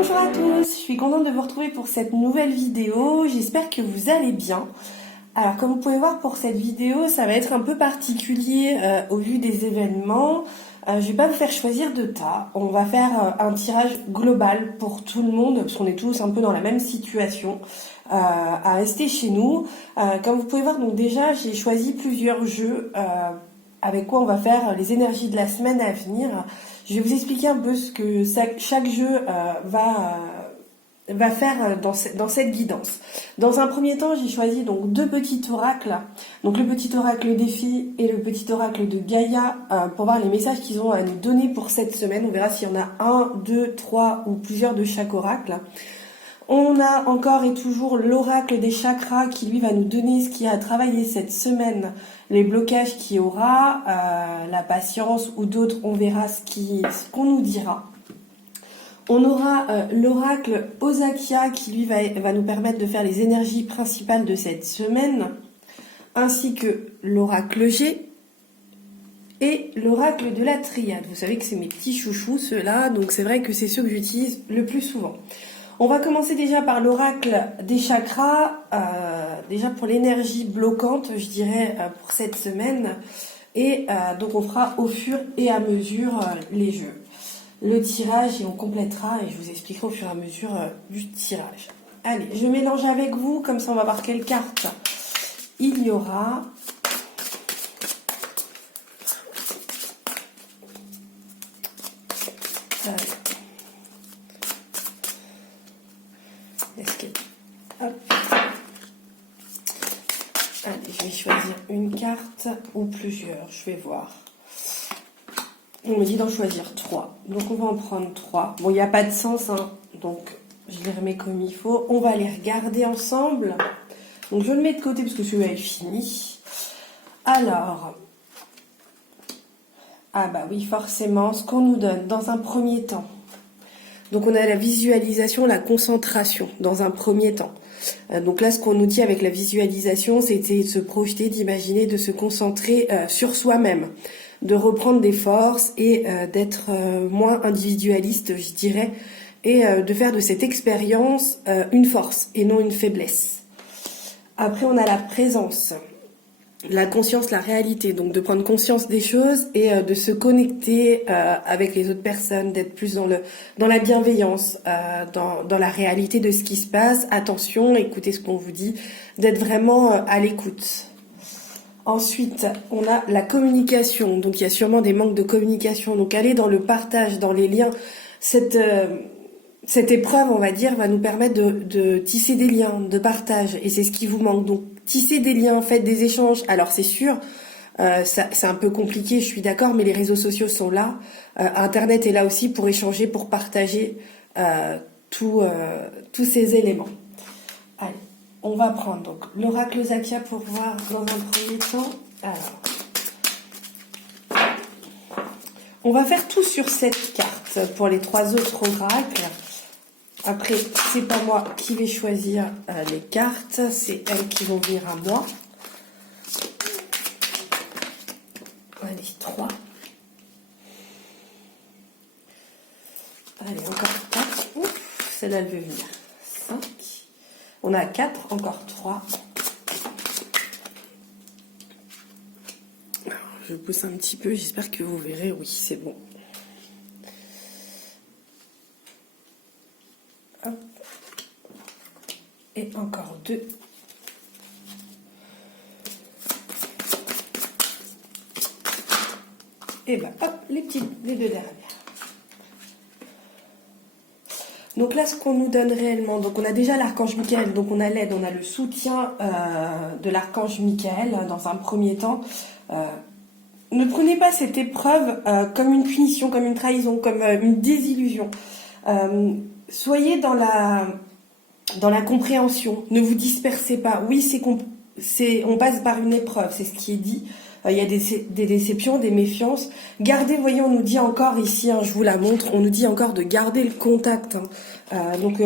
Bonjour à tous, je suis contente de vous retrouver pour cette nouvelle vidéo, j'espère que vous allez bien. Alors comme vous pouvez voir pour cette vidéo, ça va être un peu particulier au vu des événements. Je ne vais pas vous faire choisir de tas, on va faire un tirage global pour tout le monde, parce qu'on est tous un peu dans la même situation, à rester chez nous. Comme vous pouvez voir, donc déjà j'ai choisi plusieurs jeux avec quoi on va faire les énergies de la semaine à venir. Je vais vous expliquer un peu ce que chaque jeu va faire dans cette guidance. Dans un premier temps, j'ai choisi donc deux petits oracles. Donc le petit oracle des filles et le petit oracle de Gaïa pour voir les messages qu'ils ont à nous donner pour cette semaine. On verra s'il y en a un, deux, trois ou plusieurs de chaque oracle. On a encore et toujours l'oracle des chakras qui lui va nous donner ce qu'il y a à travailler cette semaine, les blocages qu'il y aura, la patience ou d'autres, on verra ce qu'on nous dira. On aura l'oracle Osakia qui lui va nous permettre de faire les énergies principales de cette semaine, ainsi que l'oracle G et l'oracle de la triade. Vous savez que c'est mes petits chouchous ceux-là, donc c'est vrai que c'est ceux que j'utilise le plus souvent. On va commencer déjà par l'oracle des chakras, déjà pour l'énergie bloquante, je dirais, pour cette semaine. Et donc on fera au fur et à mesure les jeux. Le tirage et on complétera et je vous expliquerai au fur et à mesure du tirage. Allez, je mélange avec vous, comme ça on va voir quelle carte il y aura. Hop. Allez, je vais choisir une carte ou plusieurs, je vais voir. On me dit d'en choisir 3, donc on va en prendre 3. Bon, il n'y a pas de sens, hein, donc je les remets comme il faut. On va les regarder ensemble. Donc je le mets de côté parce que celui-là est fini. Alors, ah bah oui, forcément, ce qu'on nous donne dans un premier temps. Donc on a la visualisation, la concentration dans un premier temps. Donc là, ce qu'on nous dit avec la visualisation, c'était de se projeter, d'imaginer, de se concentrer sur soi-même, de reprendre des forces et d'être moins individualiste, je dirais, et de faire de cette expérience une force et non une faiblesse. Après, on a la présence, la conscience, la réalité, donc de prendre conscience des choses et de se connecter avec les autres personnes, d'être plus dans la bienveillance, dans la réalité de ce qui se passe. Attention, écoutez ce qu'on vous dit, d'être vraiment à l'écoute. Ensuite, on a la communication, donc il y a sûrement des manques de communication, donc aller dans le partage, dans les liens. Cette épreuve, on va dire, va nous permettre de tisser des liens, de partage, et c'est ce qui vous manque. Donc, tisser des liens, faites des échanges. Alors, c'est sûr, c'est un peu compliqué, je suis d'accord, mais les réseaux sociaux sont là. Internet est là aussi pour échanger, pour partager tous ces éléments. Allez, on va prendre donc l'oracle Zakia pour voir dans un premier temps. Alors, on va faire tout sur cette carte pour les 3 autres oracles. Après, c'est pas moi qui vais choisir les cartes, c'est elles qui vont venir à moi. Allez, 3. Allez, encore 4. Ouf, celle-là, elle veut venir. 5. On a 4, encore 3. Alors, je pousse un petit peu, j'espère que vous verrez. Oui, c'est bon. Hop. Et encore 2. Et ben hop, les 2 dernières. Donc là, ce qu'on nous donne réellement, donc on a déjà l'archange Michael, donc on a l'aide, on a le soutien de l'archange Michael dans un premier temps. Ne prenez pas cette épreuve comme une punition, comme une trahison, comme une désillusion. Soyez dans la compréhension, ne vous dispersez pas. Oui, on passe par une épreuve, c'est ce qui est dit. Il y a des déceptions, des méfiances. Gardez, voyez, on nous dit encore ici, je vous la montre, on nous dit encore de garder le contact. Donc,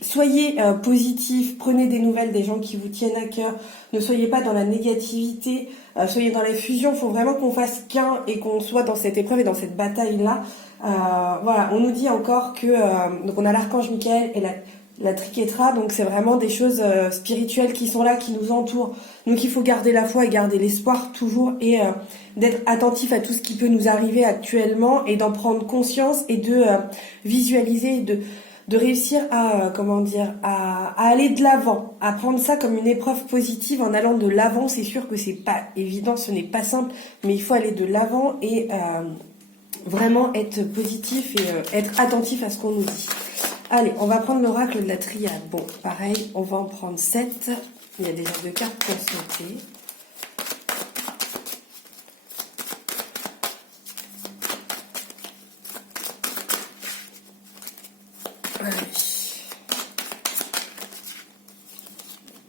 soyez positifs, prenez des nouvelles des gens qui vous tiennent à cœur, ne soyez pas dans la négativité, soyez dans la fusion, il faut vraiment qu'on fasse qu'un et qu'on soit dans cette épreuve et dans cette bataille-là. Voilà, on nous dit encore que, donc on a l'archange Michael et la triquetra, donc c'est vraiment des choses spirituelles qui sont là, qui nous entourent. Donc il faut garder la foi et garder l'espoir toujours et d'être attentif à tout ce qui peut nous arriver actuellement et d'en prendre conscience et de visualiser, de réussir à à aller de l'avant, à prendre ça comme une épreuve positive en allant de l'avant. C'est sûr que c'est pas évident, ce n'est pas simple, mais il faut aller de l'avant et vraiment être positif et être attentif à ce qu'on nous dit. Allez, on va prendre l'oracle de la triade. Bon, pareil, on va en prendre 7. Il y a déjà 2 cartes pour sauter. Allez.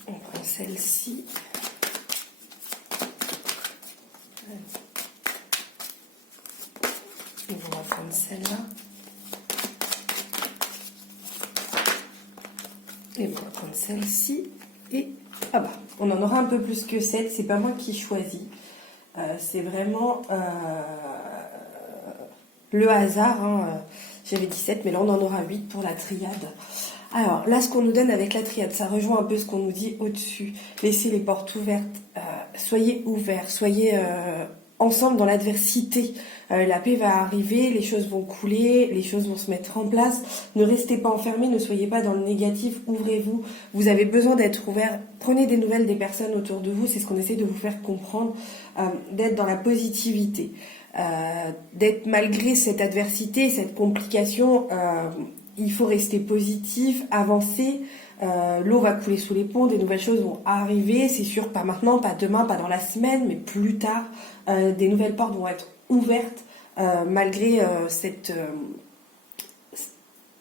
On prend celle-ci. Et on va prendre celle-là. Et on va prendre celle-ci. Et ah bah, on en aura un peu plus que 7. C'est pas moi qui choisis. C'est vraiment le hasard. Hein. J'avais 17, mais là on en aura 8 pour la triade. Alors là, ce qu'on nous donne avec la triade, ça rejoint un peu ce qu'on nous dit au-dessus. Laissez les portes ouvertes. Soyez ouverts. Soyez ensemble dans l'adversité. La paix va arriver, les choses vont couler, les choses vont se mettre en place. Ne restez pas enfermés, ne soyez pas dans le négatif, ouvrez-vous. Vous avez besoin d'être ouverts. Prenez des nouvelles des personnes autour de vous, c'est ce qu'on essaie de vous faire comprendre, d'être dans la positivité. D'être malgré cette adversité, cette complication, il faut rester positif, avancer. L'eau va couler sous les ponts, des nouvelles choses vont arriver, c'est sûr, pas maintenant, pas demain, pas dans la semaine, mais plus tard. Des nouvelles portes vont être ouvertes malgré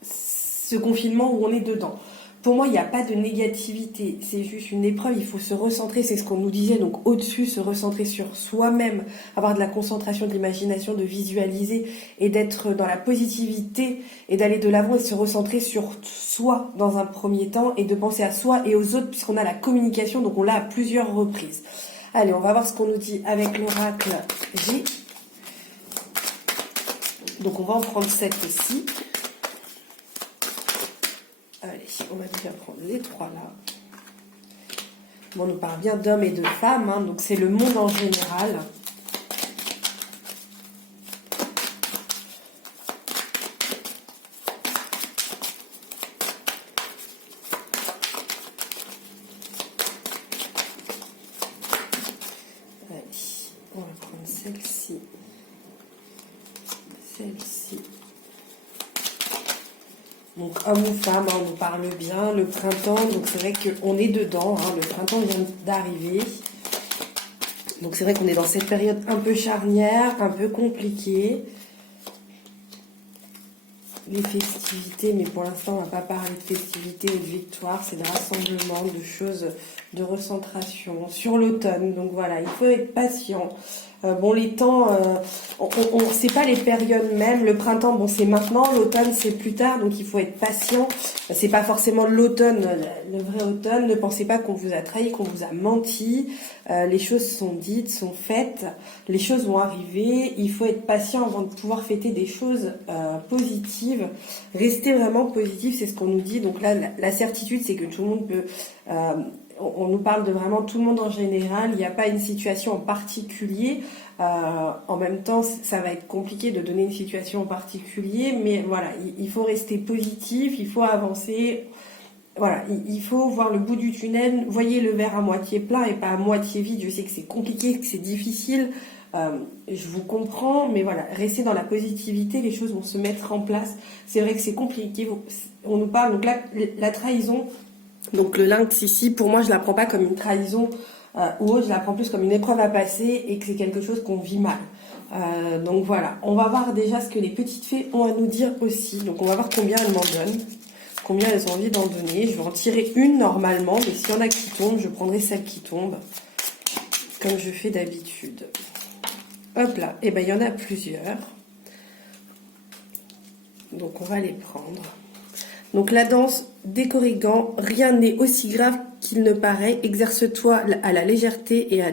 ce confinement où on est dedans. Pour moi, il n'y a pas de négativité, c'est juste une épreuve, il faut se recentrer, c'est ce qu'on nous disait, donc au-dessus, se recentrer sur soi-même, avoir de la concentration, de l'imagination, de visualiser et d'être dans la positivité et d'aller de l'avant et se recentrer sur soi dans un premier temps et de penser à soi et aux autres puisqu'on a la communication, donc on l'a à plusieurs reprises. Allez, on va voir ce qu'on nous dit avec l'oracle G. Donc on va en prendre 7 ici. Allez, on va déjà prendre les 3 là. Bon, on nous parle bien d'hommes et de femmes, hein, donc c'est le monde en général. Allez, on va prendre celle-ci. Celle-ci. Donc homme ou femme, hein, on nous parle bien, le printemps, donc c'est vrai qu'on est dedans, hein, le printemps vient d'arriver. Donc c'est vrai qu'on est dans cette période un peu charnière, un peu compliquée. Les festivités, mais pour l'instant on ne va pas parler de festivités ou de victoire, c'est de rassemblement, de choses, de recentration sur l'automne. Donc voilà, il faut être patient. Bon, les temps, on sait pas les périodes même. Le printemps, bon, c'est maintenant. L'automne, c'est plus tard. Donc, il faut être patient. C'est pas forcément l'automne, le vrai automne. Ne pensez pas qu'on vous a trahi, qu'on vous a menti. Les choses sont dites, sont faites. Les choses vont arriver. Il faut être patient avant de pouvoir fêter des choses positives. Restez vraiment positif, c'est ce qu'on nous dit. Donc là, la certitude, c'est que tout le monde peut... on nous parle de vraiment tout le monde en général, il n'y a pas une situation en particulier. En même temps, ça va être compliqué de donner une situation en particulier, mais voilà, il faut rester positif, il faut avancer. Voilà, il faut voir le bout du tunnel, voyez le verre à moitié plein et pas à moitié vide. Je sais que c'est compliqué, que c'est difficile, je vous comprends, mais voilà, restez dans la positivité, les choses vont se mettre en place. C'est vrai que c'est compliqué, on nous parle, donc là, la trahison... Donc le lynx ici, pour moi, je la prends pas comme une trahison ou autre, je la prends plus comme une épreuve à passer et que c'est quelque chose qu'on vit mal. Donc voilà, on va voir déjà ce que les petites fées ont à nous dire aussi. Donc on va voir combien elles m'en donnent, combien elles ont envie d'en donner. Je vais en tirer une normalement, mais s'il y en a qui tombent, je prendrai celle qui tombe, comme je fais d'habitude. Hop là, et ben il y en a plusieurs. Donc on va les prendre. Donc la danse des corrigans, rien n'est aussi grave qu'il ne paraît. Exerce-toi à la légèreté et à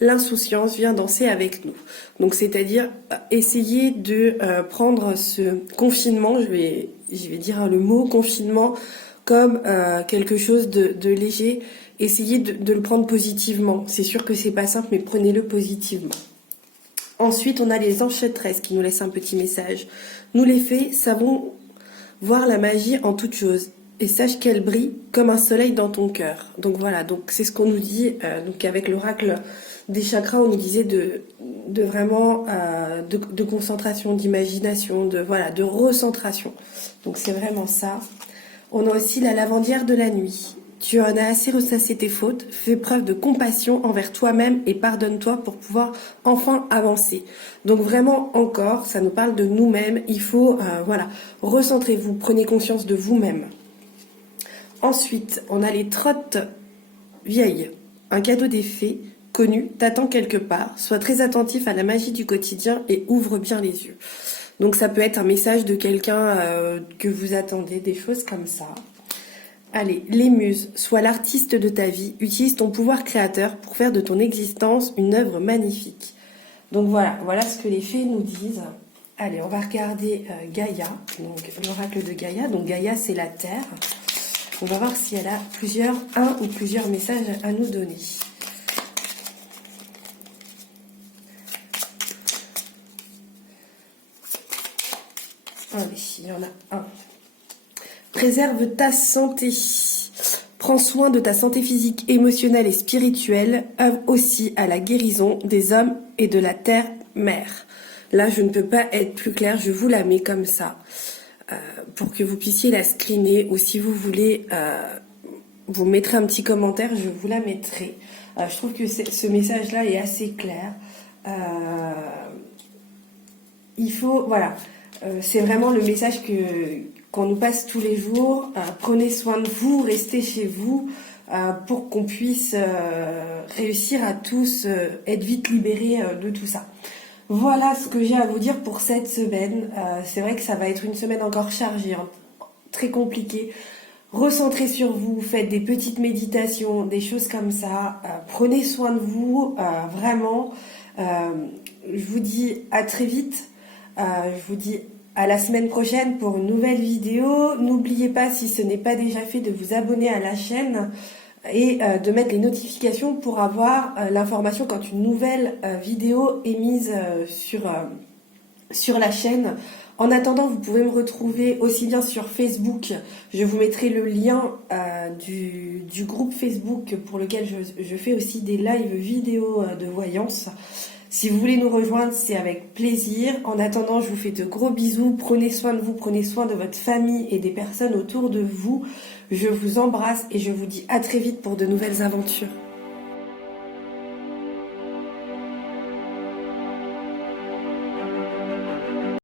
l'insouciance, viens danser avec nous. Donc c'est-à-dire essayer de prendre ce confinement, je vais dire le mot confinement, comme quelque chose de léger. Essayez de le prendre positivement. C'est sûr que c'est pas simple, mais prenez-le positivement. Ensuite, on a les enchanteresses qui nous laissent un petit message. Nous les fées savons voir la magie en toute chose et sache qu'elle brille comme un soleil dans ton cœur. Donc voilà, donc c'est ce qu'on nous dit. Donc avec l'oracle des chakras, on nous disait de vraiment de concentration, d'imagination, de recentration. Donc c'est vraiment ça. On a aussi la lavandière de la nuit. Tu en as assez ressassé tes fautes, fais preuve de compassion envers toi-même et pardonne-toi pour pouvoir enfin avancer. Donc vraiment encore, ça nous parle de nous-mêmes, il faut, recentrez-vous, prenez conscience de vous-même. Ensuite, on a les trottes vieilles. Un cadeau des fées, connu, t'attend quelque part, sois très attentif à la magie du quotidien et ouvre bien les yeux. Donc ça peut être un message de quelqu'un que vous attendez, des choses comme ça. Allez, les muses, sois l'artiste de ta vie, utilise ton pouvoir créateur pour faire de ton existence une œuvre magnifique. Donc voilà ce que les fées nous disent. Allez, on va regarder Gaïa, donc l'oracle de Gaïa. Donc Gaïa, c'est la terre. On va voir si elle a un ou plusieurs messages à nous donner. Allez, il y en a un. Préserve ta santé. Prends soin de ta santé physique, émotionnelle et spirituelle. Œuvre aussi à la guérison des hommes et de la terre-mère. Là, je ne peux pas être plus claire. Je vous la mets comme ça pour que vous puissiez la screener. Ou si vous voulez, vous mettrez un petit commentaire. Je vous la mettrai. Je trouve que ce message-là est assez clair. Il faut, voilà. C'est vraiment le message qu'on nous passe tous les jours. Prenez soin de vous, restez chez vous pour qu'on puisse réussir à tous être vite libérés de tout ça. Voilà ce que j'ai à vous dire pour cette semaine. C'est vrai que ça va être une semaine encore chargée, hein, très compliquée. Recentrez sur vous, faites des petites méditations, des choses comme ça. Prenez soin de vous, vraiment. Je vous dis à très vite. Je vous dis à la semaine prochaine pour une nouvelle vidéo. N'oubliez pas, si ce n'est pas déjà fait, de vous abonner à la chaîne et de mettre les notifications pour avoir l'information quand une nouvelle vidéo est mise sur la chaîne. En attendant, vous pouvez me retrouver aussi bien sur Facebook. Je vous mettrai le lien du groupe Facebook pour lequel je fais aussi des lives vidéo de voyance. Si vous voulez nous rejoindre, c'est avec plaisir. En attendant, je vous fais de gros bisous. Prenez soin de vous, prenez soin de votre famille et des personnes autour de vous. Je vous embrasse et je vous dis à très vite pour de nouvelles aventures.